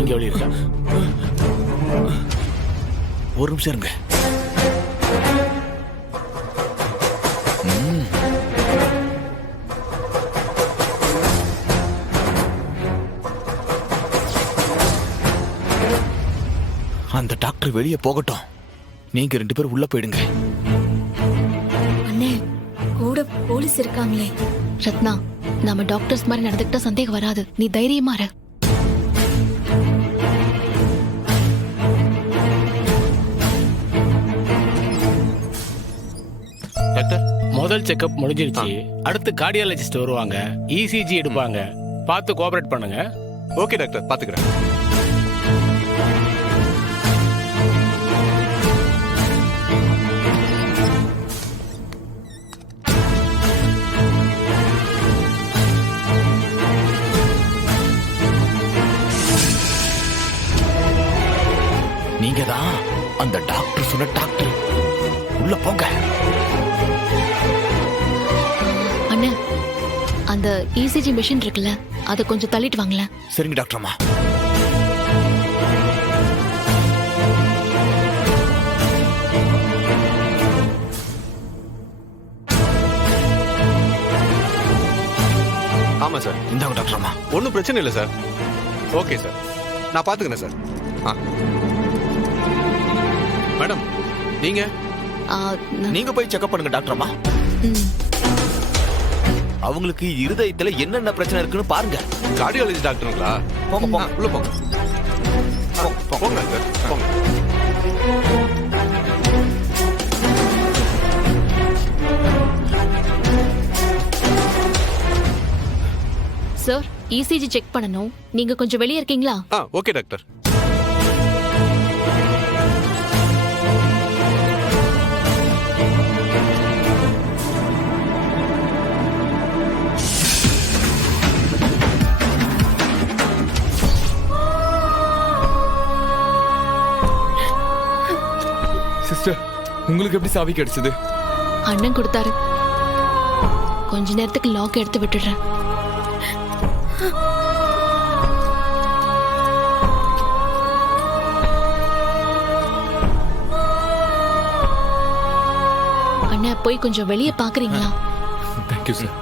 இங்க வழி இருக்கா? ஒரு நிமிஷம் இருங்க. அந்த டாக்டர் வெளியே போகட்டும், நீங்க 2 பேரும் உள்ள போயிடுங்க. அண்ணே, கூட போலீஸ் இருக்காங்களே. ரத்னா, நாம டாக்டர்ஸ் மாதிரி நடந்துக்கிட்டா சந்தேகம் வராது. நீ தைரியமா இரு. டாக்டர், முதல் செக்அப் முடிஞ்சிருச்சு. அடுத்து கார்டியாலஜிஸ்ட் வருவாங்க, இசிஜி எடுப்பாங்க. பார்த்து கோஆபரேட் பண்ணுங்க. ஓகே டாக்டர், பாத்துக்கிறேன். நீங்க தான் அந்த டாக்டர் சொன்ன டாக்டர். உள்ள போங்க. அண்ணா, அந்த இசிஜி மெஷின் இருக்குல்ல, அதை கொஞ்சம் தள்ளிட்டு வாங்களேன். சரிங்க டாக்டர் அம்மா. ஆமா சார். இந்தாங்க டாக்டர் அம்மா. ஒன்றும் பிரச்சனை இல்லை சார். ஓகே சார், நான் பாத்துக்கிறேன் சார். மேடம், நீங்க நீங்க போய் செக்அப் பண்ணுங்க டாக்டர் அம்மா. அவங்களுக்கு இருதயத்துல என்னென்ன பிரச்சனை இருக்குன்னு பாருங்க. கார்டியாலஜி டாக்டருங்களா? போங்க போங்க, உள்ள போங்க. போங்க சார், போங்க. சார், இசிஜி செக் பண்ணணும். நீங்க கொஞ்சம் வெளியே இருக்கீங்களா? Okay doctor. சிஸ்டர், உங்களுக்கு எப்படி சாவி கிடைச்சது? அண்ணன் கொடுத்தாரு. கொஞ்ச நேரத்துக்கு லாக் எடுத்து விட்டுடுறேன். அண்ணா, போய் கொஞ்சம் வெளியே பாக்குறீங்களா? Thank you sir.